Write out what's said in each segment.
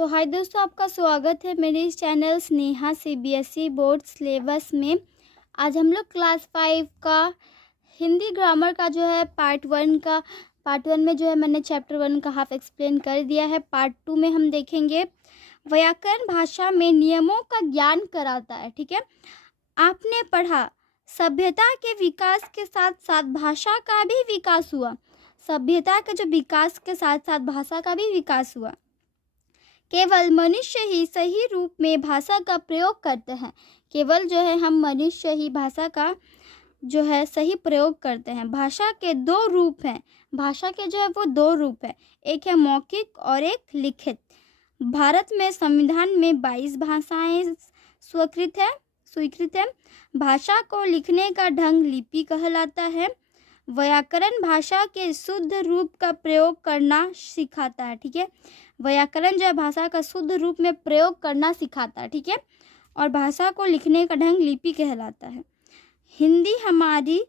तो हाय दोस्तों, आपका स्वागत है मेरे इस channel Sneha CBSE board syllabus में। आज हम लोग क्लास 5 का हिंदी ग्रामर का जो है पार्ट 1 में जो है मैंने चैप्टर 1 का हाफ एक्सप्लेन कर दिया है। पार्ट 2 में हम देखेंगे व्याकरण भाषा में नियमों का ज्ञान कराता है। ठीक है, आपने पढ़ा सभ्यता के विकास के साथ साथ भाषा का भी विकास हुआ। सभ्यता के जो विकास के साथ साथ भाषा का भी विकास हुआ। केवल मनुष्य ही सही रूप में भाषा का प्रयोग करते हैं। केवल जो है हम मनुष्य ही भाषा का जो है सही प्रयोग करते हैं। भाषा के दो रूप हैं। भाषा के जो है वो दो रूप है, एक है मौखिक और एक लिखित। भारत में संविधान में 22 भाषाएं स्वीकृत है। भाषा को लिखने का ढंग लिपि कहलाता है। व्याकरण भाषा के शुद्ध रूप का प्रयोग करना सिखाता है। ठीक है, व्याकरण जो है भाषा का शुद्ध रूप में प्रयोग करना सिखाता है। ठीक है, और भाषा को लिखने का ढंग लिपि कहलाता है। हिंदी हमारी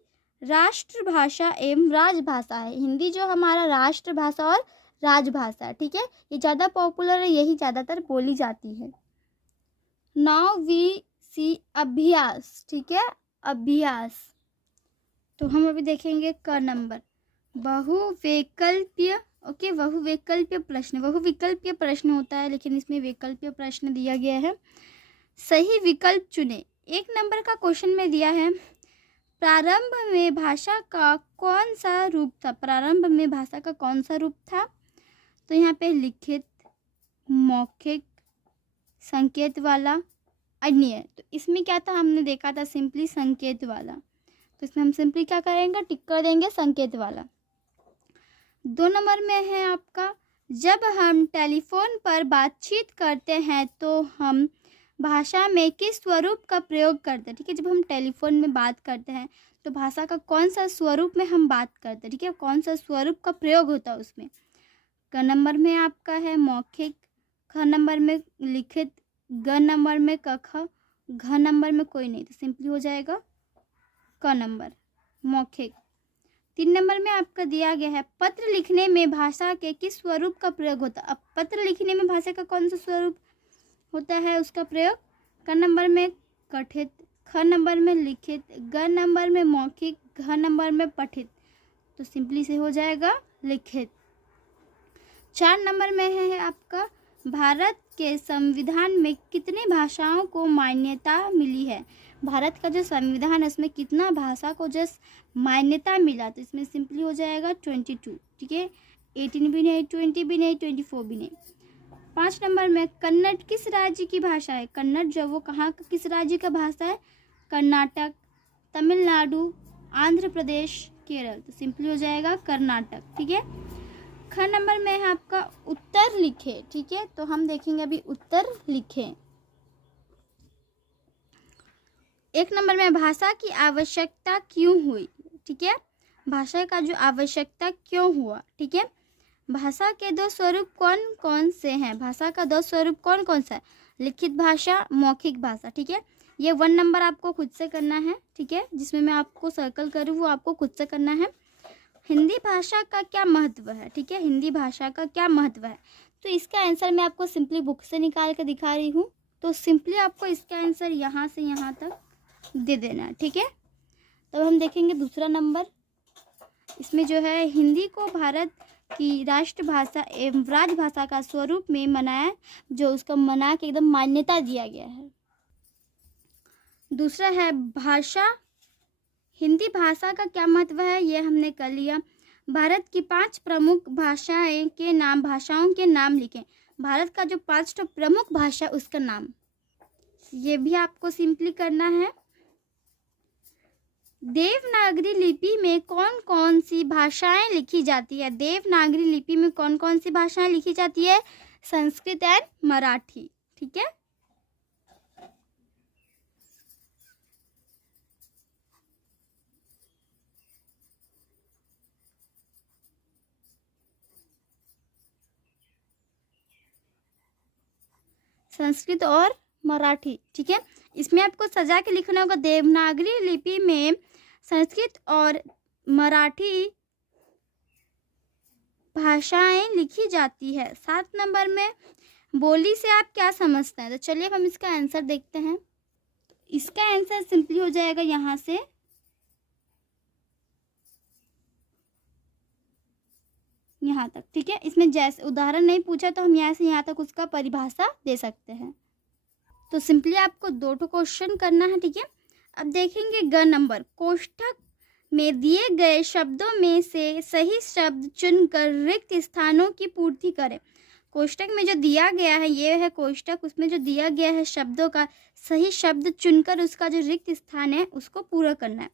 राष्ट्रभाषा एवं राजभाषा है। हिंदी जो हमारा राष्ट्रभाषा और राजभाषा है। ठीक है, ये ज़्यादा पॉपुलर है, यही ज़्यादातर बोली जाती है। नाउ वी सी अभ्यास। ठीक है, अभ्यास तो हम अभी देखेंगे क नंबर बहुविकल्पीय। ओके, बहुविकल्पीय प्रश्न होता है, लेकिन इसमें वैकल्पिक प्रश्न दिया गया है। सही विकल्प चुने। 1 नंबर का क्वेश्चन में दिया है प्रारंभ में भाषा का कौन सा रूप था। प्रारंभ में भाषा का कौन सा रूप था? तो यहाँ पे लिखित, मौखिक, संकेत वाला, अन्य। तो इसमें क्या था, हमने देखा था सिंपली संकेत वाला। तो इसमें हम सिंपली क्या करेंगे, टिक कर देंगे संकेत वाला। 2 नंबर में है आपका जब हम टेलीफोन पर बातचीत करते हैं तो हम भाषा में किस स्वरूप का प्रयोग करते हैं। ठीक है, जब हम टेलीफोन में बात करते हैं तो भाषा का कौन सा स्वरूप में हम बात करते हैं। ठीक है, कौन सा स्वरूप का प्रयोग होता है उसमें। क नंबर में आपका है मौखिक, ख नंबर में लिखित, ग नंबर में कख, घ नंबर में कोई नहीं, तो सिंपली हो जाएगा क नंबर मौखिक। 3 नंबर में आपका दिया गया है पत्र लिखने में भाषा के किस स्वरूप का प्रयोग होता है। अब पत्र लिखने में भाषा का कौन सा स्वरूप होता है उसका प्रयोग। क नंबर में कथित, ख नंबर में लिखित, ग नंबर में मौखिक, घ नंबर में पठित, तो सिंपली से हो जाएगा लिखित। 4 नंबर में है आपका भारत के संविधान में कितनी भाषाओं को मान्यता मिली है। भारत का जो संविधान है उसमें कितना भाषा को जस्ट मान्यता मिला, तो इसमें सिंपली हो जाएगा 22। ठीक है, 18 भी नहीं, 20 भी नहीं, 24 भी नहीं। 5 नंबर में कन्नड़ किस राज्य की भाषा है। कन्नड़ जो वो कहाँ किस राज्य का भाषा है। कर्नाटक, तमिलनाडु, आंध्र प्रदेश, केरल, तो सिंपली हो जाएगा कर्नाटक। ठीक है, ख नंबर में है आपका उत्तर लिखे। ठीक है, तो हम देखेंगे अभी उत्तर लिखे। 1 नंबर में भाषा की आवश्यकता क्यों हुई। ठीक है, भाषा का जो आवश्यकता क्यों हुआ। ठीक है, भाषा के 2 स्वरूप कौन कौन से हैं। भाषा का 2 स्वरूप कौन कौन सा है। लिखित भाषा, मौखिक भाषा। ठीक है, ये 1 नंबर आपको खुद से करना है। ठीक है, जिसमें मैं आपको सर्कल करूँ वो आपको खुद से करना है। हिंदी भाषा का क्या महत्व है। ठीक है, हिंदी भाषा का क्या महत्व है, तो इसका आंसर मैं आपको सिंपली बुक से निकाल कर दिखा रही हूँ। तो सिंपली आपको इसका आंसर यहाँ से यहाँ तक दे देना है। ठीक है, तो हम देखेंगे दूसरा नंबर। इसमें जो है हिंदी को भारत की राष्ट्रभाषा एवं राजभाषा का स्वरूप में मनाया, जो उसको मना के एकदम मान्यता दिया गया है। दूसरा है भाषा, हिंदी भाषा का क्या महत्व है, ये हमने कर लिया। भारत की 5 प्रमुख भाषाओं के नाम लिखें। भारत का जो 5 प्रमुख भाषा उसका नाम, ये भी आपको सिंपली करना है। देवनागरी लिपि में कौन कौन सी भाषाएं लिखी जाती है। देवनागरी लिपि में कौन कौन सी भाषाएं लिखी जाती है। संस्कृत एंड मराठी। ठीक है, संस्कृत और मराठी। ठीक है, इसमें आपको सजा के लिखना होगा। देवनागरी लिपि में संस्कृत और मराठी भाषाएं लिखी जाती है। 7 नंबर में बोली से आप क्या समझते हैं? तो चलिए अब हम इसका आंसर देखते हैं। इसका आंसर सिंपली हो जाएगा यहाँ से यहाँ तक, ठीक है। इसमें जैसे उदाहरण नहीं पूछा तो हम यहाँ से यहाँ तक उसका परिभाषा दे सकते हैं। तो सिंपली आपको 2 क्वेश्चन करना है, ठीक है। अब देखेंगे ग नंबर, कोष्ठक में दिए गए शब्दों में से सही शब्द चुनकर रिक्त स्थानों की पूर्ति करें। कोष्ठक में जो दिया गया है, ये है कोष्ठक, उसमें जो दिया गया है शब्दों का सही शब्द चुनकर उसका जो रिक्त स्थान है उसको पूरा करना है।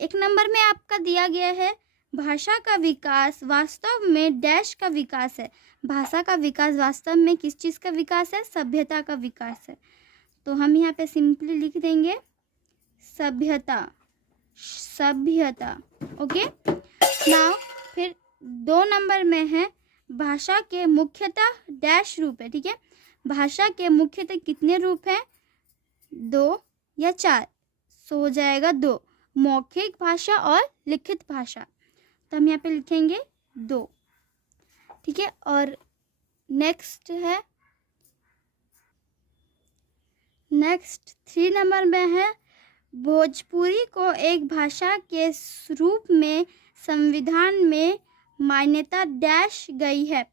1 नंबर में आपका दिया गया है भाषा का विकास वास्तव में डैश का विकास है। भाषा का विकास वास्तव में किस चीज़ का विकास है? सभ्यता का विकास है। तो हम यहाँ पे सिंपली लिख देंगे सभ्यता, सभ्यता। ओके, नाउ फिर 2 नंबर में है भाषा के मुख्यतः डैश रूप है, ठीक है। भाषा के मुख्यतः कितने रूप हैं? 2 या 4, सो हो जाएगा 2, मौखिक भाषा और लिखित भाषा। तो हम यहाँ पे लिखेंगे 2, ठीक है। और नेक्स्ट 3 नंबर में है भोजपुरी को एक भाषा के रूप में संविधान में मान्यता डैश गई है।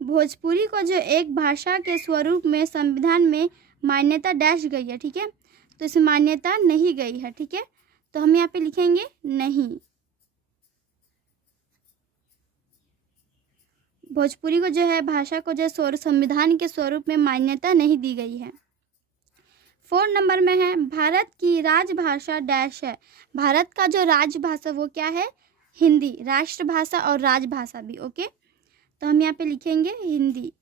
भोजपुरी को जो एक भाषा के स्वरूप में संविधान में मान्यता डैश गई है, ठीक है। तो इसमें मान्यता नहीं गई है, ठीक है। तो हम यहाँ पे लिखेंगे नहीं। भोजपुरी को जो है भाषा को जो संविधान के स्वरूप में मान्यता नहीं दी गई है। 4 नंबर में है भारत की राजभाषा डैश है। भारत का जो राजभाषा वो क्या है? हिंदी, राष्ट्रभाषा और राजभाषा भी। ओके, तो हम यहाँ पे लिखेंगे हिंदी।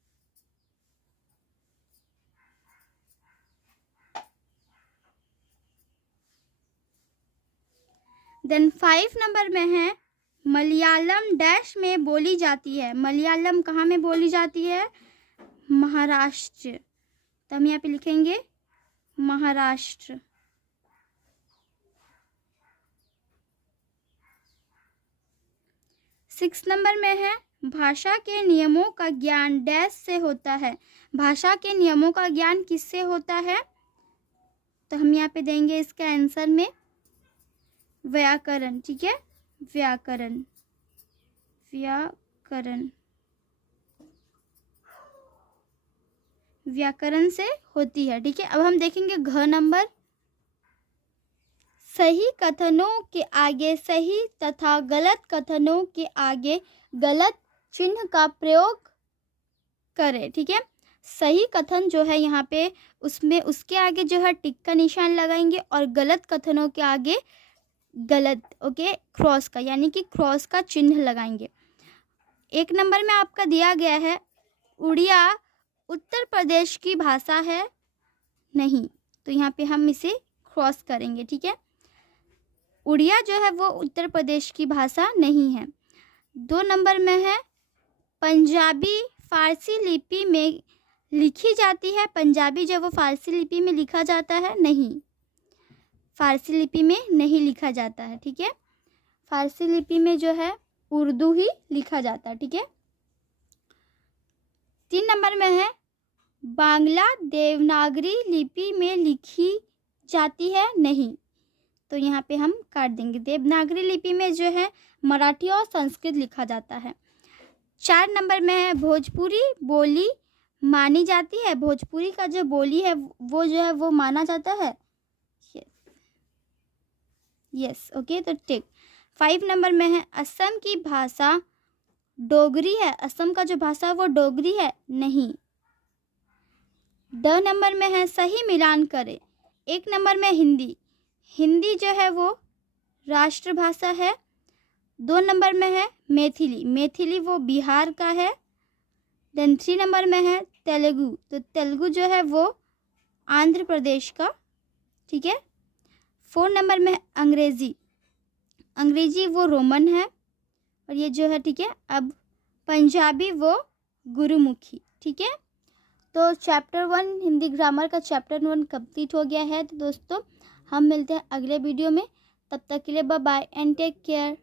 देन 5 नंबर में है मलयालम डैश में बोली जाती है। मलयालम कहाँ में बोली जाती है? महाराष्ट्र। तो हम यहाँ पे लिखेंगे महाराष्ट्र। सिक्स नंबर में है भाषा के नियमों का ज्ञान डैश से होता है। भाषा के नियमों का ज्ञान किससे होता है? तो हम यहाँ पे देंगे इसका आंसर में व्याकरण, ठीक है। व्याकरण, व्याकरण, व्याकरण से होती है, ठीक है। अब हम देखेंगे घ नंबर, सही कथनों के आगे सही तथा गलत कथनों के आगे गलत चिन्ह का प्रयोग करें, ठीक है। सही कथन जो है यहाँ पे उसमें उसके आगे जो है टिक का निशान लगाएंगे और गलत कथनों के आगे गलत, ओके, क्रॉस का, यानी कि क्रॉस का चिन्ह लगाएंगे। 1 नंबर में आपका दिया गया है उड़िया उत्तर प्रदेश की भाषा है नहीं, तो यहाँ पे हम इसे क्रॉस करेंगे, ठीक है। उड़िया जो है वो उत्तर प्रदेश की भाषा नहीं है। 2 नंबर में है पंजाबी फारसी लिपि में लिखी जाती है। पंजाबी जो वो फारसी लिपि में लिखा जाता है नहीं, फारसी लिपि में नहीं लिखा जाता है, ठीक है। फारसी लिपि में जो है उर्दू ही लिखा जाता है, ठीक है। 3 नंबर में है बांग्ला देवनागरी लिपि में लिखी जाती है नहीं, तो यहाँ पे हम काट देंगे। देवनागरी लिपि में जो है मराठी और संस्कृत लिखा जाता है। 4 नंबर में है भोजपुरी बोली मानी जाती है। भोजपुरी का जो बोली है वो जो है वो माना जाता है, यस, ओके, तो टिक। 5 नंबर में है असम की भाषा डोगरी है। असम का जो भाषा वो डोगरी है नहीं। 2 नंबर में है सही मिलान करें। 1 नंबर में हिंदी, हिंदी जो है वो राष्ट्रभाषा है। 2 नंबर में है मैथिली, मैथिली वो बिहार का है। देन 3 नंबर में है तेलुगु, तो तेलुगु जो है वो आंध्र प्रदेश का, ठीक है। 4 नंबर में अंग्रेज़ी, अंग्रेजी वो रोमन है और ये जो है, ठीक है। अब पंजाबी वो गुरुमुखी, ठीक है। तो चैप्टर 1 हिंदी ग्रामर का चैप्टर 1 कंप्लीट हो गया है। तो दोस्तों हम मिलते हैं अगले वीडियो में, तब तक के लिए bye bye and take care.